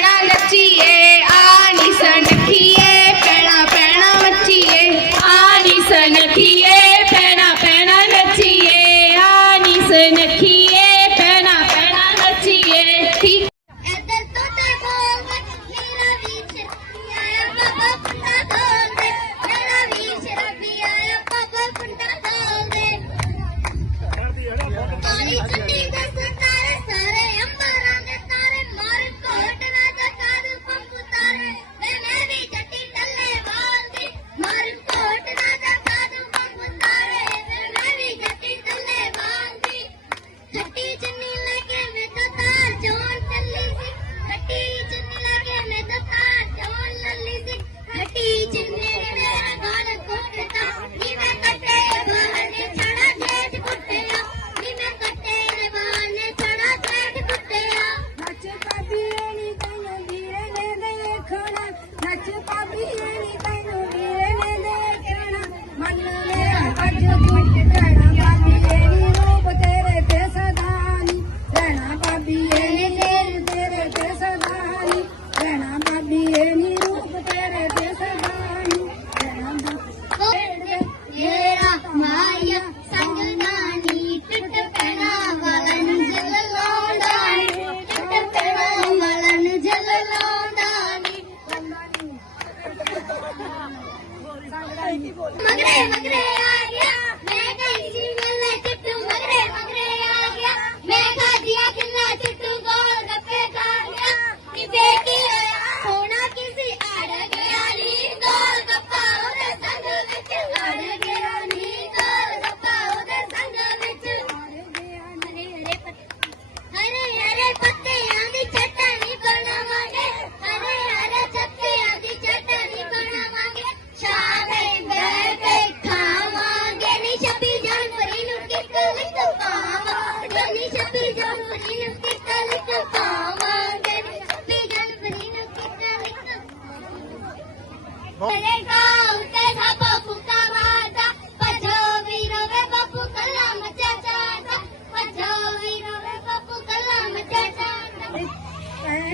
படலச்சியே Ma.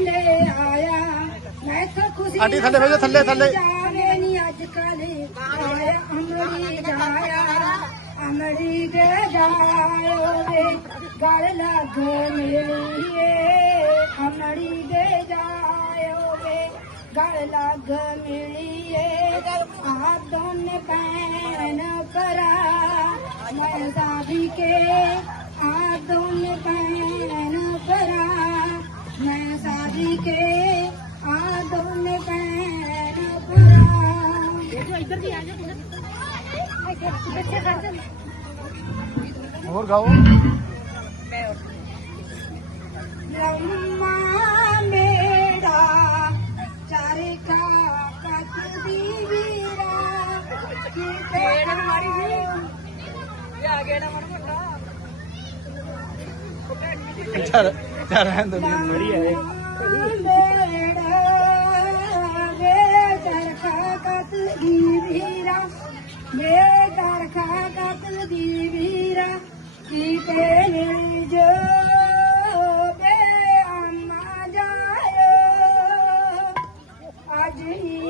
ਲੈ ਆਇਆ। ਮੈਂ ਤਾਂ ਥੱਲੇ ਬਹਿ ਜਾ, ਥੱਲੇ, ਥੱਲੇ। ਜਾਵੇ ਨੀ ਅੱਜ ਕੱਲ ਆਇਆ ਅਮਰੀ ਜਾਇਆ ਅਮਰੀ ਦੇ ਜਾਵੇ ਗੱਲ ਲੱਗ ਮੇਰੀਏ ਅਮਰੀ ਦੇ ਜਾਇਓ ਵੇ ਗੱਲ ਲੱਗ ਮਿਲੀਏ ਆ ਦੋਨ ਪੈਣ ਪਰਾ ਮੈਂ ਸਾਬੀ ਕੇ ਆ ਦੋਨ ਭੈਣ ਭਰਾ ਇੱਧਰ ਵੀ ਆ ਜਾ ਬੱਚੇ ਖੜ ਜਾ ਹੋਰ ਗਾਓ ਮੈਂ ਲੰਮਾ ਮੇਰਾ ਚਾਰੇ ਕਾ ਕੱਟਦੀ ਵੀਰਾ। ਕੀ ਫੇੜ ਮਾਰੀ ਜੀ ਆ? ਗਿਆ ਨਾ ਮਨ ਮੋਟਾ ਚਾਰ ਚਾਰ ਹੰਦ ਦੀ ਬੜੀ ਹੈ Hey.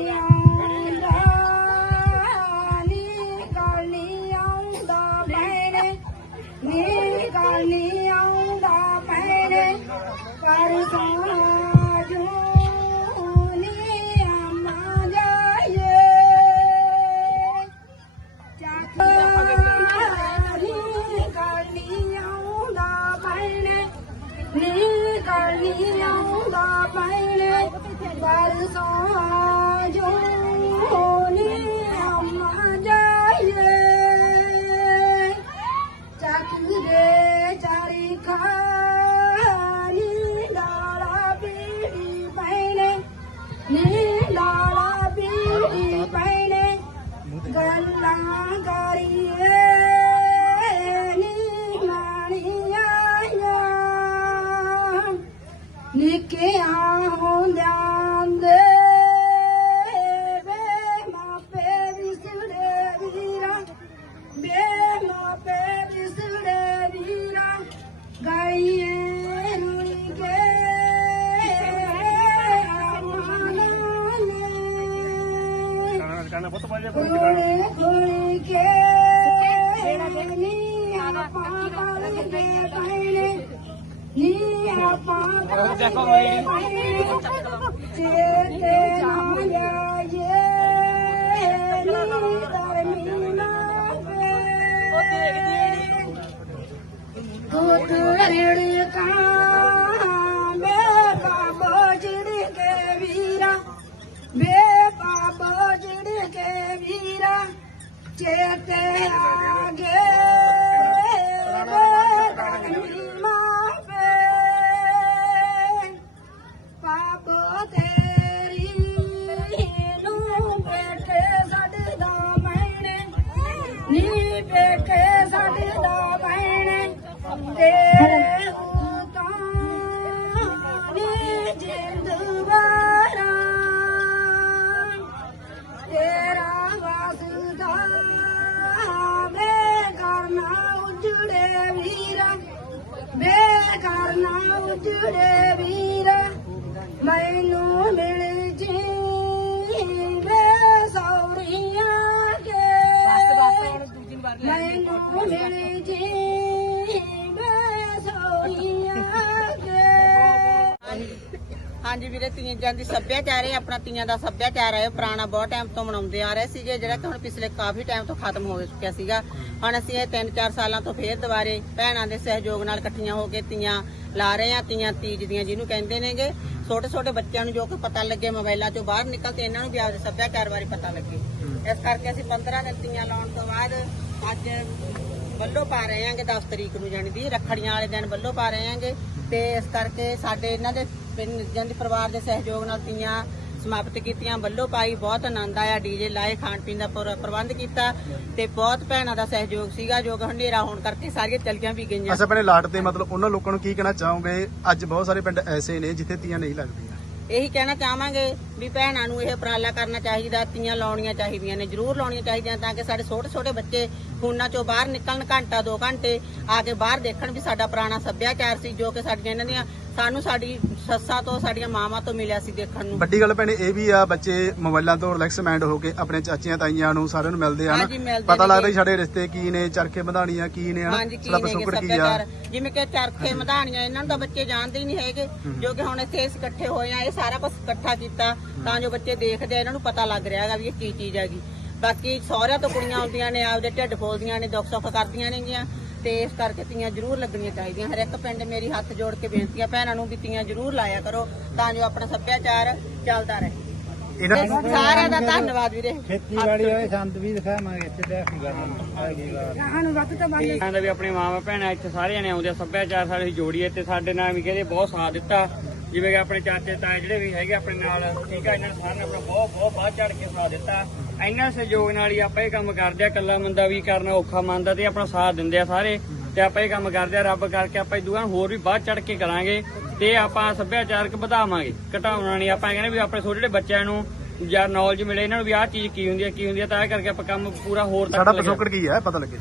ਦੇਖੋ ਚੇਤੇ ਨਾ ਜਾਏ ਨੀ ਦਰਮੀ ਨਾ ਵੀਰਾ ਮੇ ਬਾਬਾ ਜਿਹੜੇ ਕੇ ਵੀਰਾ ਚੇਤੇ ਆ ਉਜੜੇ ਵੀਰਾ ਮੈਨੂੰ ਮਿਲ ਜੀ ਮੈਂ ਸੌਰੀਆਂ ਕੇ। ਮੈਨੂੰ ਮਿਲ ਜੀ ਮੈਂ ਸੌਰੀਆਂ ਕੇ। ਹਾਂਜੀ ਵੀਰੇ ਤੀਆਂ ਦੀ ਸੱਭਿਆਚਾਰ ਹੈ ਆਪਣਾ ਤੀਆਂ ਦਾ ਸੱਭਿਆਚਾਰ ਹੈ। ਪੁਰਾਣਾ ਬਹੁਤ ਟਾਈਮ ਤੋਂ ਮਨਾਉਂਦੇ ਆ ਰਹੇ ਸੀਗੇ ਜਿਹੜਾ ਕਿ ਹੁਣ ਪਿਛਲੇ ਕਾਫੀ ਟਾਈਮ ਤੋਂ ਖਤਮ ਹੋ ਚੁੱਕਿਆ ਸੀਗਾ। ਹੁਣ ਅਸੀਂ ਇਹ 3-4 ਸਾਲਾਂ ਤੋਂ ਫੇਰ ਦੁਬਾਰੇ ਭੈਣਾਂ ਦੇ ਸਹਿਯੋਗ ਨਾਲ ਇਕੱਠੀਆਂ ਹੋ ਕੇ ਤੀਆਂ ਲਾ ਰਹੇ ਆ ਤੀਆਂ ਤੀਜ ਦੀਆਂ ਜਿਹਨੂੰ ਕਹਿੰਦੇ ਨੇਗੇ। ਛੋਟੇ ਛੋਟੇ ਬੱਚਿਆਂ ਨੂੰ ਜੋ ਕਿ ਪਤਾ ਲੱਗੇ ਮੋਬਾਈਲਾਂ ਚੋਂ ਬਾਹਰ ਨਿਕਲ ਤੇ ਇਹਨਾਂ ਨੂੰ ਵੀ ਆਪਦੇ ਸੱਭਿਆਚਾਰ ਬਾਰੇ ਪਤਾ ਲੱਗੇ। ਇਸ ਕਰਕੇ ਅਸੀਂ 15 ਦਿਨ ਤੀਆਂ ਲਾਉਣ ਤੋਂ ਬਾਅਦ ਅੱਜ ਵੱਲੋਂ ਪਾ ਰਹੇ ਆਂਗੇ 10 ਤਰੀਕ ਨੂੰ ਜਾਣੀ ਦੀ ਰੱਖੜੀਆਂ ਵਾਲੇ ਦਿਨ ਵੱਲੋਂ ਪਾ ਰਹੇ ਆਂਗੇ। ਤੇ ਇਸ ਕਰਕੇ ਸਾਡੇ ਇਹਨਾਂ ਦੇ ਪਿੰਡ ਜੰਦ ਪਰਿਵਾਰ ਦੇ ਸਹਿਯੋਗ ਨਾਲ ਤੀਆਂ ਸਮਾਪਤ ਕੀਤੀਆਂ। ਵੱਲੋਂ ਪਾਈ ਬਹੁਤ ਆਨੰਦ ਆਇਆ। ਡੀਜੇ ਲਾਏ ਖਾਣ ਪੀਣ ਦਾ ਪੂਰਾ ਪ੍ਰਬੰਧ ਕੀਤਾ ਤੇ ਬਹੁਤ ਭੈਣਾਂ ਦਾ ਸਹਿਯੋਗ ਸੀਗਾ ਜੋ ਹਨੇਰਾ ਹੋਣ ਕਰਕੇ ਸਾਰੀਆਂ ਚਲੀਆਂ ਵੀ ਗਈਆਂ। ਅੱਛਾ ਆਪਣੇ ਲਾਟ ਤੇ ਮਤਲਬ ਉਹਨਾਂ ਲੋਕਾਂ ਨੂੰ ਕੀ ਕਹਿਣਾ ਚਾਹੋਗੇ? ਅੱਜ ਬਹੁਤ ਸਾਰੇ ਪਿੰਡ ਐਸੇ ਨੇ ਜਿੱਥੇ ਤੀਆਂ ਨਹੀਂ ਲੱਗਦੀਆਂ। ਇਹੀ ਕਹਿਣਾ ਚਾਹਾਂਗੇ ਵੀ ਭੈਣਾਂ ਨੂੰ ਇਹ ਉਪਰਾਲਾ ਕਰਨਾ ਚਾਹੀਦਾ ਤੀਆਂ ਲਾਉਣੀਆਂ ਚਾਹੀਦੀਆਂ ਨੇ ਜ਼ਰੂਰ ਲਾਉਣੀਆਂ ਚਾਹੀਦੀਆਂ ਤਾਂ ਕਿ ਸਾਡੇ ਛੋਟੇ ਛੋਟੇ ਬੱਚੇ ਫੋਨਾਂ ਚੋਂ ਬਾਹਰ ਨਿਕਲਣ ਘੰਟਾ ਦੋ ਘੰਟੇ ਆ ਕੇ ਬਾਹਰ ਦੇਖਣ ਵੀ ਸਾਡਾ ਪੁਰਾਣਾ ਸੱਭਿਆਚਾਰ ਸੀ ਜੋ ਕਿ ਸਾਡੀਆਂ ਇਹਨਾਂ ਦੀਆਂ ਸਾਨੂੰ ਸਾਡੀ ਸੱਸਾਂ ਤੋਂ ਸਾਡੀਆਂ ਮਾਵਾਂ ਤੋਂ ਮਿਲਿਆ ਸੀ ਦੇਖਣ ਨੂੰ। ਵੱਡੀ ਗੱਲ ਭੈਣੇ ਇਹ ਵੀ ਆ ਬੱਚੇ ਮੋਬਾਈਲਾਂ ਤੋਂ ਰਿਲੈਕਸ ਮਾਈਂਡ ਹੋ ਕੇ ਆਪਣੇ ਚਾਚੀਆਂ ਤਾਈਆਂ ਨੂੰ ਸਾਰਿਆਂ ਨੂੰ ਮਿਲਦੇ ਆ ਹਾਂਜੀ, ਮਿਲਦੇ ਪਤਾ ਲੱਗਦਾ। ਵੀ ਸਾਡੇ ਰਿਸ਼ਤੇ ਕੀ ਨੇ ਚਰਖੇ ਵਧਾਣੀਆਂ ਕੀ ਨੇ ਹਨਾ? ਹਾਂਜੀ ਕੀ ਸਾਡਾ ਨੇਗੇ ਪਿਛੋਕੜ ਕੀ ਆ। ਸੱਭਿਆਚਾਰ। ਜਿਵੇਂ ਕਿ ਚਰਖੇ ਮਧਾਣੀਆਂ ਇਹਨਾਂ ਨੂੰ ਤਾਂ ਬੱਚੇ ਜਾਣਦੇ ਹੀ ਨਹੀਂ ਹੈਗੇ ਜੋ ਕਿ ਹੁਣ ਇੱਥੇ ਅਸੀਂ ਇਕੱਠੇ ਹੋਏ ਆ ਇਹ ਸਾਰਾ ਕੁਝ ਇਕੱਠਾ ਕੀਤਾ ਤਾਂ ਜੋ ਬੱਚੇ ਦੇਖਦੇ ਆ ਇਹਨਾਂ ਨੂੰ ਪਤਾ ਲੱਗ ਰਿਹਾ ਹੈਗਾ ਵੀ ਇਹ ਕੀ ਚੀਜ਼ ਹੈਗੀ। ਬਾਕੀ ਸਹੁਰਿਆਂ ਤੋਂ ਕੁੜੀਆਂ ਆਉਂਦੀਆਂ ਨੇ ਆਪਦੇ ਢਿੱਡ ਫੋਲਦੀਆਂ ਨੇ ਦੁੱਖ ਸੁੱਖ ਕਰਦੀਆਂ ਨੇਗੀਆਂ। ਤੇ ਇਸ ਕਰਕੇ ਤੀਆਂ ਜ਼ਰੂਰ ਲੱਗਣੀਆਂ ਚਾਹੀਦੀਆਂ। ਹਰ ਇੱਕ ਪਿੰਡ ਮੇਰੀ ਹੱਥ ਜੋੜ ਕੇ ਬੇਨਤੀ ਆ ਭੈਣਾਂ ਨੂੰ ਵੀ ਤੀਆਂ ਜ਼ਰੂਰ ਲਾਇਆ ਕਰੋ ਤਾਂ ਜੋ ਆਪਣਾ ਸੱਭਿਆਚਾਰ ਚੱਲਦਾ ਰਹੇ। ਇਹਨਾਂ ਤੇ ਸਾਰਿਆਂ ਦਾ ਧੰਨਵਾਦ ਵੀਰੇ। ਖੇਤੀਬਾੜੀ ਵਾਲੇ ਸੰਦ ਵੀ ਦਿਖਾਵਾਂਗੇ ਇੱਥੇ ਗੱਲ ਸਾਨੂੰ ਵੱਧ ਤੋਂ ਵੱਧ ਕਹਿੰਦਾ ਵੀ ਆਪਣੇ ਮਾਵਾ ਭੈਣਾਂ ਇੱਥੇ ਸਾਰੇ ਜਣੇ ਆਉਂਦੇ ਆ ਸੱਭਿਆਚਾਰ ਸਾਰੇ ਜੋੜੀਏ ਤੇ ਸਾਡੇ ਨਾਲ ਵੀ ਕਹਿੰਦੇ ਬਹੁਤ ਸਾਥ ਦਿੱਤਾ। ਜਿਵੇਂ ਕਿ ਆਪਣੇ ਚਾਚੇ ਤਾਏ ਜਿਹੜੇ ਵੀ ਹੈਗੇ ਆਪਣੇ ਨਾਲ ਠੀਕ ਆ ਇਹਨਾਂ ਨੇ ਸਾਰਿਆਂ ਨੇ ਆਪਣਾ ਬਹੁਤ ਬਹੁਤ ਬਾਅਦ ਚੜ ਕੇ ਸਾਥ ਦਿੱਤਾ। ਇਹਨਾਂ ਸਹਿਯੋਗ ਨਾਲ ਹੀ ਆਪਾਂ ਇਹ ਕੰਮ ਕਰਦੇ ਆ ਕੱਲਾ ਬੰਦਾ ਵੀ ਕਰਨਾ ਔਖਾ ਮੰਨਦਾ ਤੇ ਆਪਣਾ ਸਾਥ ਦਿੰਦੇ ਆ ਸਾਰੇ। ਤੇ ਆਪਾਂ ਇਹ ਕੰਮ ਕਰਦੇ ਆ ਰੱਬ ਕਰਕੇ ਆਪਾਂ ਇਦੂਆਂ ਹੋਰ ਵੀ ਬਾਅਦ ਚੜ ਕੇ ਕਰਾਂਗੇ ਤੇ ਆਪਾਂ ਸੱਭਿਆਚਾਰਕ ਵਧਾਵਾਂਗੇ। ਘਟਾਉਣਾ ਨਹੀਂ ਆਪਾਂ ਕਹਿੰਦੇ ਵੀ ਆਪਣੇ ਛੋਟੇ ਛੋਟੇ ਬੱਚਿਆਂ ਨੂੰ ਜਾਂ ਨੌਲੇਜ ਮਿਲੇ ਇਹਨਾਂ ਨੂੰ ਵੀ ਆਹ ਚੀਜ਼ ਕੀ ਹੁੰਦੀ ਹੈ ਕੀ ਹੁੰਦੀ ਹੈ ਤਾਂ ਇਹ ਕਰਕੇ ਆਪਾਂ ਕੰਮ ਪੂਰਾ ਹੋਰ ਤੱਕ ਸਾਡਾ ਪਿਛੋਕੜ ਕੀ ਹੈ ਪਤਾ ਲੱਗੇ।